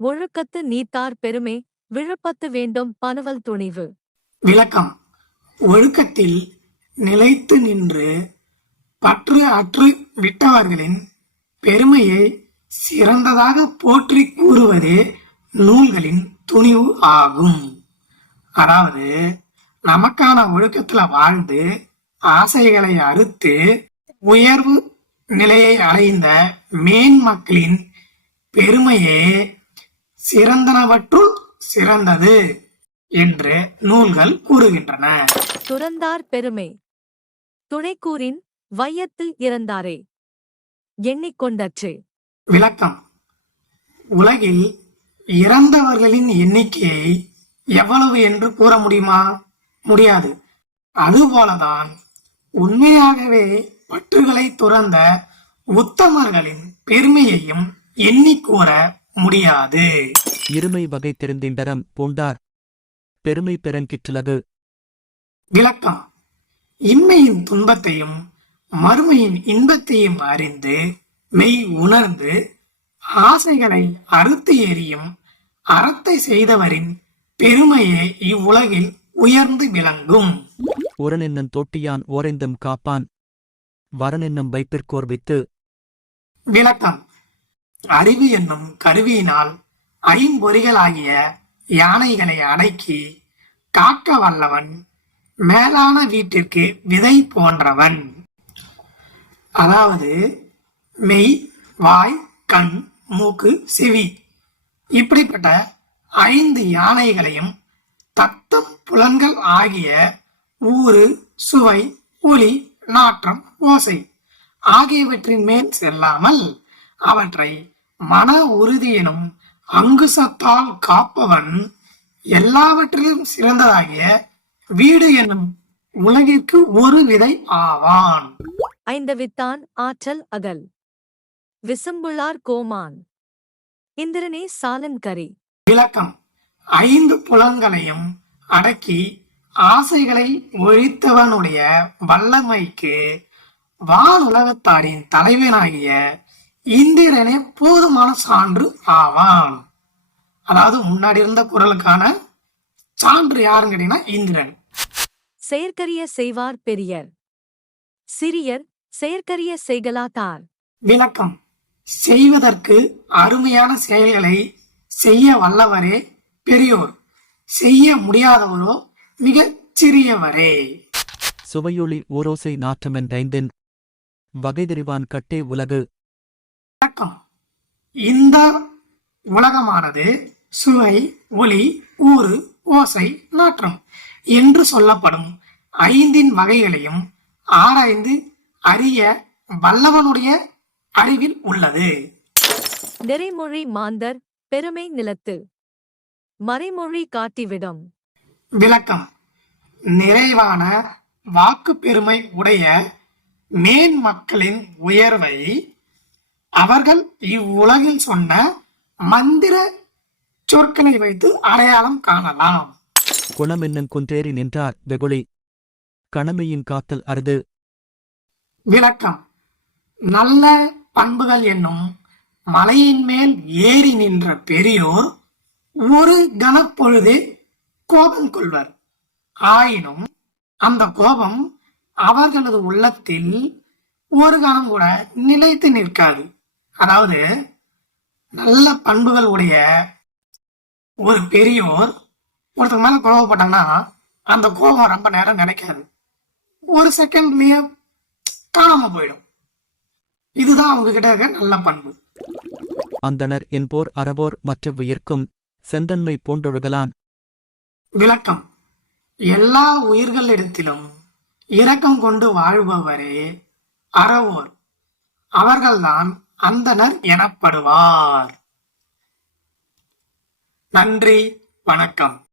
ஒழுக்கத்து நீத்தார் பெருமை விழுப்பத்து வேண்டும் பனுவல் துணிவு. விளக்கம்: ஒழுக்கத்தில் நிலைத்து நின்று பற்று அற்று விட்டவர்களின் பெருமையை சிறந்ததாக போற்றி கூறுவதே நூல்களின் துணிவு ஆகும். அதாவது நமக்கான ஒழுக்கத்துல வாழ்ந்து ஆசைகளை அறுத்து உயர்வு நிலையை அடைந்த மேன்மக்களின் பெருமையே சிறந்தனவற்றுள் சிறந்தது என்று நூல்கள் கூறுகின்றன. துறந்தார் பெருமை துணைக்கூறின் வையத்தில் இறந்தாரே எண்ணிக்கொண்டற்று. விளக்கம்: உலகில் இறந்தவர்களின் எண்ணிக்கையை எவ்வளவு என்று கூற முடியுமா? முடியாது. அதுபோலதான் உண்மையாகவே பற்றுகளை துறந்த உத்தமர்களின் பெருமையையும் எண்ணி கூற முடியாது. இருமை வகை தெரிந்திண்டரம் பூண்டார் பெருமை பெறன்கிற்றுலகு. விளக்கம்: இன்மையின் துன்பத்தையும் மறுமையின் இன்பத்தையும் அறிந்து மெய் உணர்ந்து ஆசைகளை அறுத்து எறியும் அறத்தை செய்தவரின் பெருமையே இவ்வுலகில் உயர்ந்து விளங்கும். உரனென்னும் தோட்டியான் ஓரைந்தும் காப்பான் வரனென்னும் வைப்பிற்கோர் வித்து. விளக்கம்: அறிவு என்னும் கருவியினால் ஐம்பொறிகளாகிய யானைகளை அடக்கி காக்க வல்லவன் மேலான வீட்டிற்கு விதை போன்றவன். அதாவது மெய், வாய், கண், மூக்கு, செவி இப்படிப்பட்ட 5 யானைகளையும் தத்தம் புலன்கள் ஆகிய ஊறு, சுவை, ஒளி, நாற்றம், ஓசை ஆகியவற்றின் மேல் செல்லாமல் அவற்றை மன உறுதியினும் அங்குசத்தால் காப்பவன் எல்லாவற்றிலும் சிறந்ததாகிய வீடு என்னும் உலகிற்கு ஒரு விதை ஆவான். 5 வித்தான் ஆற்றல் அகல் விசும்புளார் கோமான் இந்திரனே சாலன் கரி. விளக்கம்: 5 புலன்களையும் அடக்கி ஆசைகளை ஒழித்தவனுடைய வல்லமைக்கு வானுலகத்தாரின் தலைவனாகிய இந்திரனே போதுமான சான்று ஆவான். அதாவது முன்னாடி இருந்த குறளுக்கான சான்று யாருன்னு கேட்டீங்கன்னா இந்திரன். செயற்கரிய செய்வார் பெரியர் சிறியர் செயற்கரிய செய்கலாத்தார். விளக்கம்: செய்வதற்கு அருமையான செயல்களை செய்ய வல்லவரே பெரியோர், செய்ய முடியாதவரோ மிக சிறியவரே. சுவையொளி ஓரோசை நாற்றமென்றைந்தின் வகைதெரிவான் கட்டே உலகு. விளக்கம்: இந்த உலகமானது சுவை, ஒளி, ஊறு, ஓசை, நாற்றம் என்று சொல்லப்படும் 5 வகைகளையும் ஆராய்ந்து அறிய வல்லவனுடைய அறிவில் உள்ளது. நிறைமொழி மாந்தர் பெருமை நிலத்து மறைமொழி காட்டிவிடும். விளக்கம்: நிறைவான வாக்கு பெருமை உடைய மேன்மக்களின் உயர்வை அவர்கள் இவ்வுலகில் சொன்ன மந்திர சொற்களை வைத்து அடையாளம் காணலாம். குணமென்னும் குன்றேறி நின்றார் வெகுளி கணமையின் காத்தல் அருது. விளக்கம்: நல்ல பண்புகள் என்னும் மலையின் மேல் ஏறி நின்ற பெரியோர் ஒரு கணப்பொழுது கோபம் கொள்வர். ஆயினும் அந்த கோபம் அவர்களது உள்ளத்தில் ஒரு கணம் கூட நிலைத்து நிற்காது. அதாவது நல்ல பண்புகள் உடைய ஒரு பெரியோர் ஒருத்தர் மேல கோபப்பட்டாங்கன்னா அந்த கோபம் ரொம்ப நேரம் நினைக்காது, ஒரு செகண்ட்லயே காணாம போயிடும். இதுதான் அவங்க கிட்ட இருக்க நல்ல பண்பு. அந்தனர் என்போர் அறவோர் மற்ற உயிர்க்கும் செந்தன்மை போன்றொழுகலான். விளக்கம்: எல்லா உயிர்களிடத்திலும் இரக்கம் கொண்டு வாழ்பவரே அறவோர், அவர்கள்தான் அந்தணர் எனப்படுவார். நன்றி, வணக்கம்.